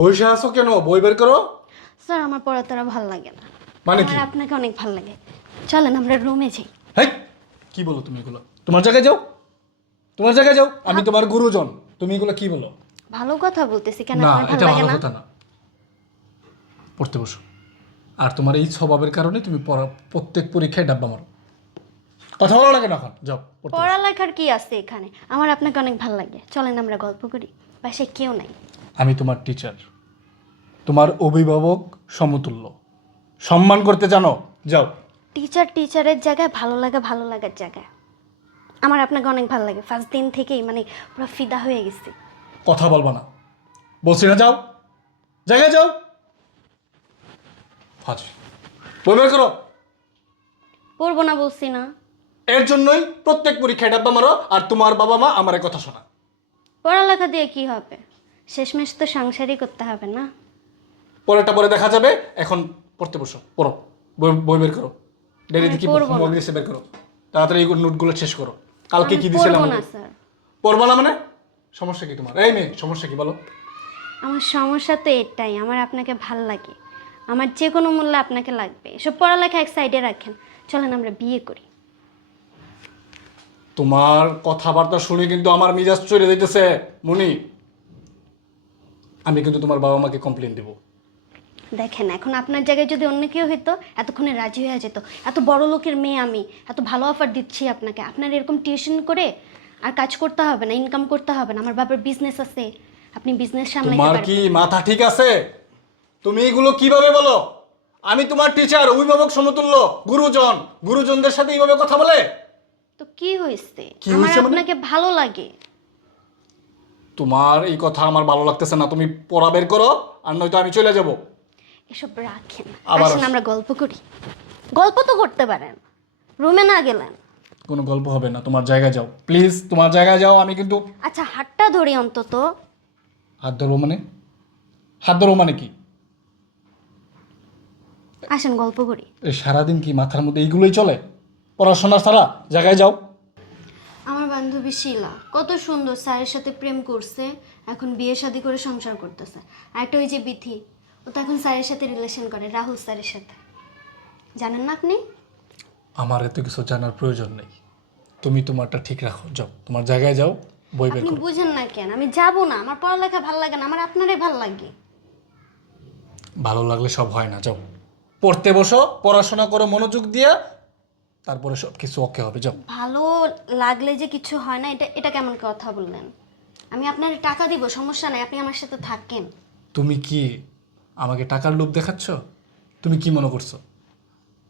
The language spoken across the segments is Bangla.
বসে আছো কেন? বই বের করো। স্যার আমার পড়াতে ভালো লাগে না। মানে কি? আমার আপনাকে অনেক ভালো লাগে। চলেন আমরা রুমে যাই। হেই কি বলো তুমি এগুলো? তোমার জায়গায় যাও। তোমার জায়গায় যাও। আমি তোমার গুরুজন। তুমি এগুলো কি বলো? ভালো কথা বলতেছি কেন? না আপনার এটা ভালো লাগে ভালো না? কথা না। পড়তে বসো। আর তোমার এই স্বভাবের কারণে তুমি পড়া প্রত্যেক পরীক্ষায় ডাব্বা মারো। কথা বলো লাগে না এখন? যাও পড়তে বসো। পড়ালেখার কি আছে এখানে? আমার আপনাকে অনেক ভালো লাগে। চলেন আমরা গল্প করি। বাসায় কেউ নাই। আমি তোমার টিচার তোমার অভিভাবক সমতুল্য। সম্মান করতে জানো যাও। টিচার টিচারের জায়গায় ভালো লাগা ভালো লাগার জায়গায়। আমার আপনাকে অনেক ভালো লাগে। ফার্স্ট দিন থেকেই মানে পুরো ফিদা হয়ে গেছি। কথা বলবা না। বলছি না যাও। জায়গায় যাও। ফাজ বই বের করো। পড়ব না বলছি না। এর জন্যই প্রত্যেক পরীক্ষায় ডাব্বা মারো আর তোমার বাবা মা আমার কথা শোনা। পড়ালেখা দিয়ে কি হবে? শেষমেশ তো সংসারই করতে হবে না। পরেরটা পরে দেখা যাবে এখন পড়তে বসো পড়ো বই বের করো ডেরিতে কি হোমওয়ার্ক দিয়েছে বের করো তাড়াতাড়ি এই নোটগুলো শেষ করো কালকে কি দিয়েছিলাম পড়ব না মানে? সমস্যা কি তোমার? এই মেয়ে সমস্যা কি বলো? আমার সমস্যা তো এটাই আমার আপনাকে ভালো লাগে আমার যে কোনো মূল্য আপনাকে লাগবে এসব পড়ালেখা এক সাইডে রাখেন চলেন আমরা বিয়ে করি। তোমার কথাবার্তা শুনে কিন্তু আমার মিজাজ চলে দিতেছে মনি। আমি কিন্তু তোমার বাবা মাকে কমপ্লেন দেবো। দেখেন এখন আপনার জায়গায় যদি অন্য কেউ হইতো এতক্ষণে রাজি হয়ে যেত। এত বড় লোকের মেয়ে আমি এত ভালো অফার দিচ্ছি আপনাকে। আপনার এরকম টিউশন করে আর কাজ করতে হবে না ইনকাম করতে হবে না। আমার বাবার বিজনেস আছে আপনি বিজনেস সামলাইতে তোমার কি মাথা ঠিক আছে? তুমি এগুলো কীভাবে বলো? আমি তোমার টিচার অভিভাবক সমতুল্য গুরুজন। গুরুজনদের সাথে এইভাবে কথা বলে? তো কি হয়েছে আমার মানে? আপনাকে ভালো লাগে। তোমার এই কথা আমার ভালো লাগতেছে না। তুমি পড়া বের করো আর নয়তো আমি চলে যাব। এসব রাখেন আবার আসেন আমরা গল্প করি। গল্প তো করতে পারেন। রুমে না গেলেন। কোনো গল্প হবে না তোমার জায়গায় যাও। প্লিজ তোমার জায়গায় যাও আমি কিন্তু আচ্ছা হাতটা ধরি অন্তত। হাত ধরবো মানে? হাত ধরবো মানে কি? আসেন গল্প করি। এই সারাদিন কি মাথার মধ্যে এইগুলোই চলে? পড়াশোনা ছাড়া জায়গায় যাও। আমার বান্ধবী শিলা কত সুন্দর স্যারের সাথে প্রেম করছে এখন বিয়ে শাদী করে সংসার করতেছে। আর একটা ওই যে বিথি ও তো এখন স্যারের সাথে রিলেশন করে রাহুল স্যারের সাথে। জানেন না আপনি? আমার এত কিছু জানার প্রয়োজন নেই। তুমি তোমারটা ঠিক রাখো যাও। তোমার জায়গায় যাও বই বের আপনি করো। বুঝেন না কেন আমি যাব না আমার পড়ালেখা ভালো লাগে না আমার আপনারই ভালো লাগে। ভালো লাগলে সব হয় না যাও। পড়তে বসো পড়াশোনা করো মনোযোগ দিয়ে তারপরে সব কিছু ওকে হবে যাও। ভালো লাগলে যে কিছু হয় না এটা এটা কেমন কথা বললেন? আমি আপনার টাকা দিব সমস্যা নাই আপনি আমার সাথে থাকেন। তুমি কি আমাকে টাকার লোভ দেখাচ্ছ? তুমি কি মনে করছ?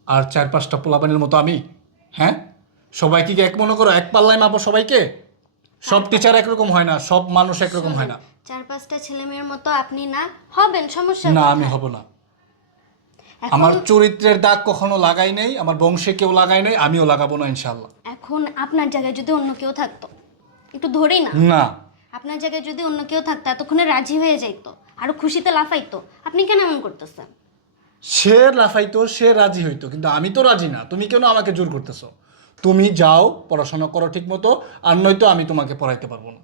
আর চার পাঁচটা পোলাপানের মতো আমি? হ্যাঁ? সবাই কি এক মনে করো? এক পাল্লায় মাপো সবাইকে? সব টিচার একরকম হয় না সব মানুষ একরকম হয় না। চার পাঁচটা ছেলে মেয়ের মতো আপনি না? হবেন সমস্যা না আমি হব না। আমার চরিত্রের দাগ কখনো লাগাই নেই আমার বংশে কেউ লাগাই নেই আমিও লাগাবো না ইনশাল্লাহ এখন আপনার জায়গায় যদি অন্য কেউ থাকতো একটু ধরি না। না। আপনার জায়গায় যদি অন্য কেউ থাকতো এতক্ষণে রাজি হয়ে যাইতো আরও খুশিতে লাফাইতো। আপনি কেন এমন করতেছেন? সে লাফাইতো সে রাজি হইতো কিন্তু আমি তো রাজি না। তুমি কেন আমাকে জোর করতেছো? তুমি যাও পড়াশোনা করো ঠিক মতো আর নয়তো আমি তোমাকে পড়াইতে পারব না।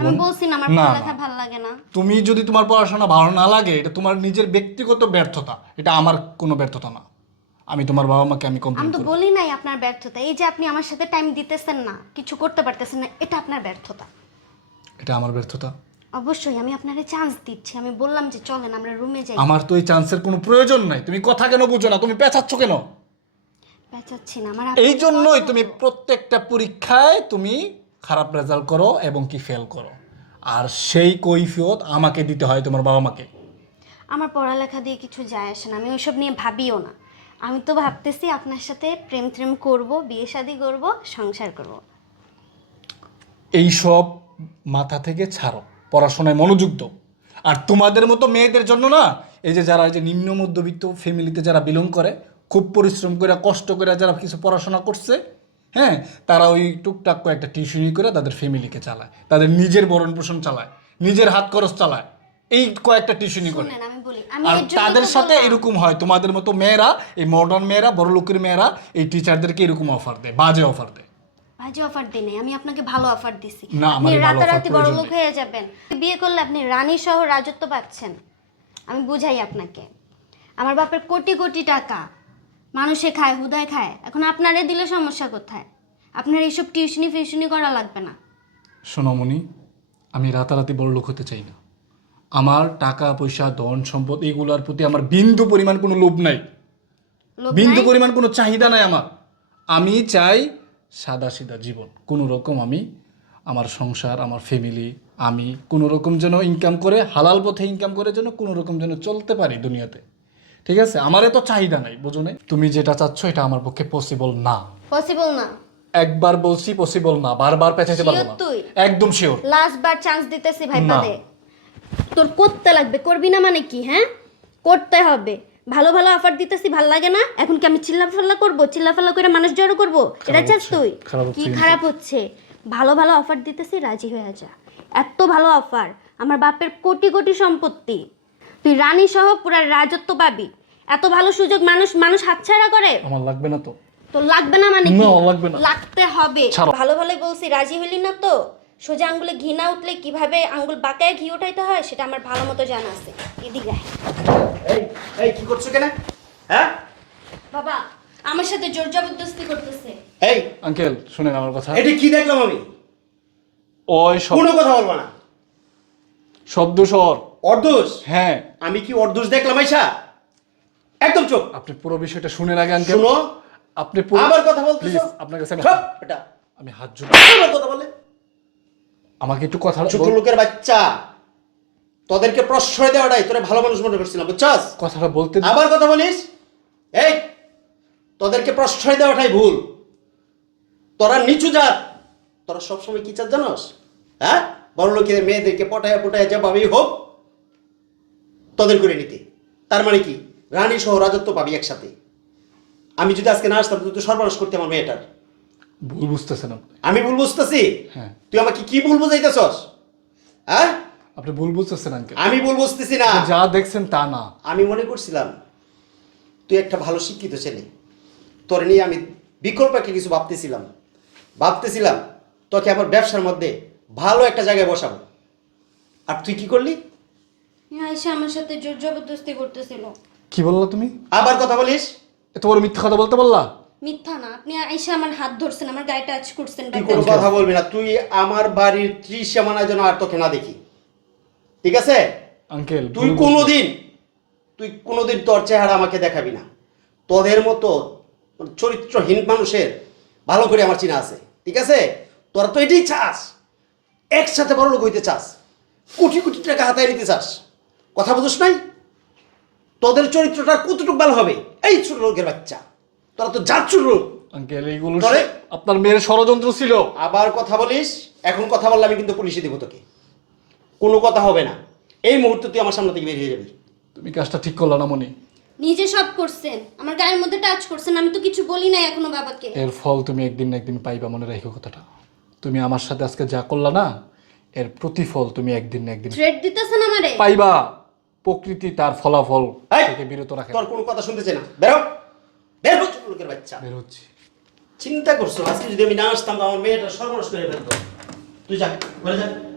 আমি বলছি না আমার না, না। পড়ালেখা ভালো লাগে না। তুমি যদি তোমার পড়াশোনা ভালো না লাগে এটা তোমার নিজের ব্যক্তিগত ব্যর্থতা। এটা আমার কোনো ব্যর্থতা না। আমি তোমার বাবা মাকে আমি কমপ্লেন আমি তো বলি নাই আপনার ব্যর্থতা। এই যে আপনি আমার সাথে টাইম দিতেছেন না কিছু করতে পারতেছেন না এটা আপনার ব্যর্থতা। এটা আমার ব্যর্থতা। অবশ্যই আমি আপনারে চান্স দিচ্ছি। আমি বললাম যে চলেন আমরা রুমে যাই। আমার তো এই চান্সের কোনো প্রয়োজন নাই। তুমি কথা কেন বুঝো না? তুমি পেঁচাচ্ছ কেন? পেঁচাচ্ছি না আমার এই জন্যই তুমি প্রত্যেকটা পরীক্ষায় তুমি খারাপ রেজাল্ট করো এবং কি ফেল করো। আর সেই কৈফিয়ত আমাকে দিতে হয় তোমার বাবা মাকে। আমার পড়ালেখা দিয়ে কিছু যায় আসে না আমি ওইসব নিয়ে ভাবিও না। আমি তো ভাবতেছি আপনার সাথে প্রেম প্রেম করব বিয়ে শাদি করব সংসার করব। এই সব মাথা থেকে ছাড়ো। পড়াশোনায় মনোযোগ দাও আর তোমাদের মতো মেয়েদের জন্য না এই যে যারা এই যে নিম্ন মধ্যবিত্ত ফ্যামিলিতে যারা বিলং করে খুব পরিশ্রম করে কষ্ট করে যারা কিছু পড়াশোনা করছে হ্যাঁ তারা ওই টুকটাক করে একটা টিউশনি করে তাদের ফ্যামিলিকে চালায় তাদের নিজের ভরণ পোষণ চালায় নিজের হাত খরচ চালায় এই কয়েকটা টিউশনি করে। আর তাদের সাথে এরকম হয় তোমাদের মতো মেয়েরা এই মডার্ন মেয়েরা বড় লোকের মেয়েরা এই টিচারদেরকে এরকম অফার দেয় বাজে অফার দেয়। বাজে অফার দিই নাই আমি আপনাকে ভালো অফার দিছি। না, আমার আপনি এই ভালো offer রাতারাতি বড় প্রয়োজন লোক হয়ে যাবেন। বিয়ে করলে আপনি রানী সহ রাজত্ব পাচ্ছেন। আমি বুঝাই আপনাকে। আমার বাপের কোটি কোটি টাকা। মানুষে খায় হুদায় খায়। এখন আপনারে দিলে সমস্যা কোথায়? আপনার এইসব টিউশনি ফিউশনি করা লাগবে না। সোনামণি আমি রাতারাতি বড় লোক হতে চাই না। আমার টাকা পয়সা ধন সম্পদ এগুলোর প্রতি আমার বিন্দু পরিমাণ কোনো লোভ নাই। বিন্দু নাই? পরিমাণ কোনো চাহিদা নাই আমার। আমি চাই সাদা সিধা জীবন। কোনো রকম আমি আমার সংসার আমার ফ্যামিলি আমি কোনো রকম যেন ইনকাম করে হালাল পথে ইনকাম করে যেন কোনো রকম যেন চলতে পারি দুনিয়াতে। ঠিক আছে? আমার এত চাহিদা নাই বুঝো নাই? তুমি যেটা চাচ্ছ এটা আমার পক্ষে পসিবল না। পসিবল না। একবার বলছি পসিবল না বারবার পেঁচাইতে পারব না। তুই? একদম শিওর লাস্ট বার চান্স দিতেছি ভাই না। পাদে তোর করতে লাগবে করবি না মানে কি হ্যাঁ? করতে হবে। ভালো ভালো অফার দিতেছি ভালো লাগে না? এখন কি আমি চিল্লা ফাল্লা করব? চিল্লা ফাল্লা করে মানুষ জড়ো করব? এটা চাস তুই? কি খারাপ হচ্ছে? ভালো ভালো অফার দিতেছি রাজি হয়ে যা। এত ভালো অফার আমার বাপের কোটি কোটি সম্পত্তি। তুই রানী সহ পুরা রাজত্ব পাবি। এত ভালো সুযোগ মানুষ মানুষ হাতছাড়া করে? আমার লাগবে না তো। তো লাগবে না মানে কি? না, লাগবে না। লাগতে হবে। ভালো ভালো বলছি রাজি হইলি না তো? সোজা আঙ্গুলে ঘি না উঠলে কীভাবে আঙ্গুল বাঁকায় ঘি উঠাইতে হয় সেটা আমার ভালো মতো জানা আছে। এদিকে এই এই করছ কেন? হ্যাঁ? বাবা আমার সাথে জোর জবরদস্তি করতেছে। এই আঙ্কেল শুনেন আমার কথা। এটা কি দেখলাম আমি? ওই শব- কোনো কথা বলব না। শব্দ স্বর অর্ধোষ হ্যাঁ। আমি কি অর্ধোষ দেখলাম আইসা একদম চোখ আপনি পুরো বিষয়টা শুনে আগে আঙ্কেল। শুনো। আপনি পুরো আবার কথা বলতেছো? প্লিজ আপনার কাছে আমি এটা। আমি হাত জোড় কথা বলে। আমাকে একটু কথা ছোট লোকের বাচ্চা। তোদেরকে প্রশ্রয় দেওয়াটাই তোরা ভালো মানুষ মনে করছিলাম বুঝছস? কথাটা বলতে দি- আবার কথা বলিস? এই তোদেরকে প্রশ্রয় দেওয়াটাই ভুল। তোরা নিচু জাত। তোরা সবসময় কি চাস জানোস? হ্যাঁ? বড় লোকের মেয়েদেরকে পটায় পটায় যেভাবেই হোক তোদের করে নিতে। তার মানে কি? রানী সহ রাজত্ব পাবি একসাথে। আমি যদি আজকে না আসতাম তুই তো সর্বনাশ করতে আমার মেয়েটার। ভুল বুঝতেছেন আপনি। আমি ভুল বুঝতেছি? হ্যাঁ। তুই আমাকে কি ভুল বুঝাইতেছস? হ্যাঁ? আপনি ভুল বুঝতেছেন আঙ্কেল আমি ভুল বুঝতেছি না। যা দেখছেন তা না। আমি মনে করছিলাম তুই একটা ভালো শিক্ষিত ছেলে। তোর নিয়ে আমি বিকল্প একটা কিছু ভাবতেছিলাম। ভাবতেছিলাম তোকে আমার ব্যবসার মধ্যে ভালো একটা জায়গায় বসাবো। আর তুই কি করলি? আয়সা আমার সাথে জোর জবরদস্তি করতেছিল। কি বললা তুমি? আবার কথা বলিস? এত বড় মিথ্যা কথা বলতে বললা। মিথ্যা না আপনি আয়সা আমার হাত ধরছেন আমার গায়ে টাচ করছেন তুই কোনো কথা বলবি না তুই আমার বাড়ির ত্রিসীমানায় যেন আর তোকে না দেখি। ঠিক আছে? আঙ্কেল তুই কোনোদিন তুই কোনোদিন তোর চেহারা আমাকে দেখাবি না। তোদের মতো চরিত্রহীন মানুষের ভালো করে আমার চিনা আছে। ঠিক আছে? তোরা তো এটাই চাস। একসাথে বড় লোক হইতে চাস। কোটি কোটি টাকা হাতায় নিতে চাস। কথা বুঝোস নাই? তোদের চরিত্রটা কতটুকু ভালো হবে? এই ছোট লোকের বাচ্চা। তোরা তো যার ছোট লোক। আঙ্কেল এইগুলো আপনার মেয়ের ষড়যন্ত্র ছিল। আবার কথা বলিস? এখন কথা বললে আমি কিন্তু পুলিশে দেবো তোকে। কোনো কথা হবে না। এই মুহূর্তে তুই আমার সামনে থেকে বেরিয়ে যাবি। তুমি কাজটা ঠিক করলা না মনি। নিজে সব করছেন। আমার গায়ের মধ্যে টাচ করছেন। আমি তো কিছু বলি নাই এখনও বাবাকে। এর ফল তুমি একদিন না একদিন পাইবা মনে রাখো কথাটা। তুমি আমার সাথে আজকে যা করলা না এর প্রতিফল তুমি একদিন না একদিন থ্রেড দিতেছেন আমারে? পাইবা। প্রকৃতি তার ফলাফল! থেকে বিরত রাখে। তোর কোনো কথা শুনতে চাই না। বেরো বের হচ্ছে লোকের বাচ্চা। বের হচ্ছি। চিন্তা করছ আজকে যদি আমি না আসতাম আমার মেয়েটা সর্বনাশ করে ফেলতো। তুই যা ঘরে যা।